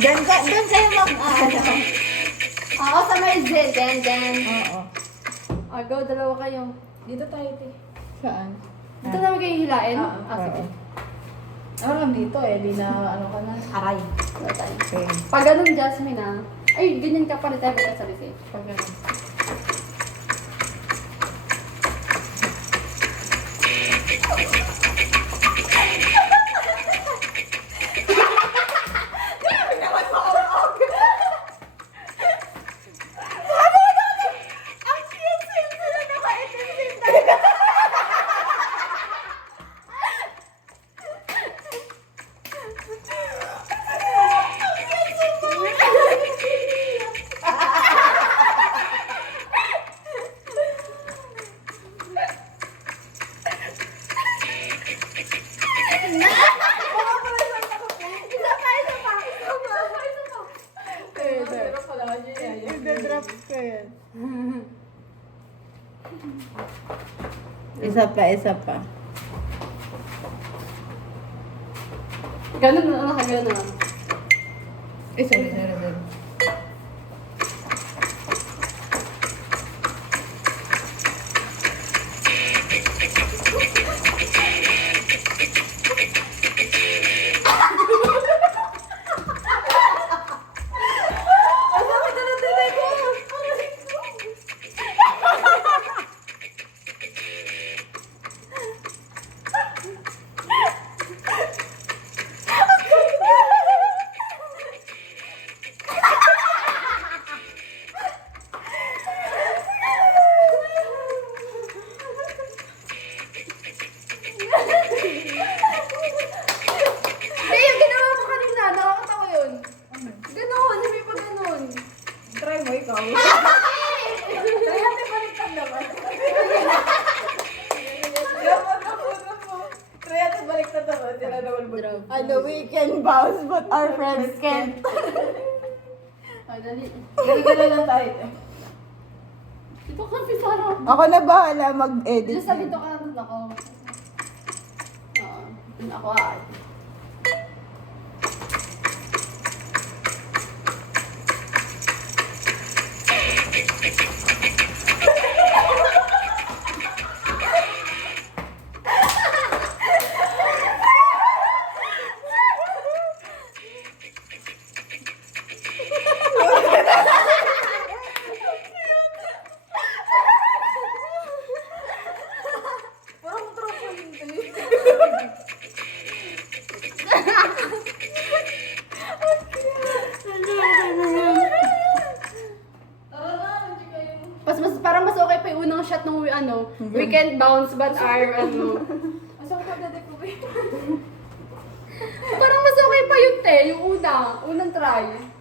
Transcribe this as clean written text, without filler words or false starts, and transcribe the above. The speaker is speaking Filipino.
Doon kayo mag-ano. Oo, sa may Z. Then. Oo. Go, dalawa kayo. Dito tayo, te. Saan? Dito namin kayo hilain? Sige. Ano lang dito eh, di na ano ka na. Aray. Dito tayo. Okay. Pag ganun, Jasmine ay, ganyan ka pa rin tayo magkasabi. Pag ano. Pero pala kasi yan. Nagda-drop ko yan. Isa pa. Ganun na, nakagano na. Sorry. Hey, yung ginawa ko kanina, nakakatawa yun. Ganon, hindi pa ganon. Try mo ikaw. Kaya natin baliktad naman. Try natin baliktad naman. Sila naman ba? Ano, we can bounce but our friends can't. Dali. Gala-gala lang tayo. te. Dito ka, Pizarro. Ako na bahala mag-edit. Dito sa dito ka, nandun ako. Oo, dun ako Parang trampoline to yun. Tara na, nandiyan kayo. Parang mas okay pa yung unang shot ng weekend bounce but our Asa ko pagdade ko ba? parang mas okay pa yun te, yung unang try.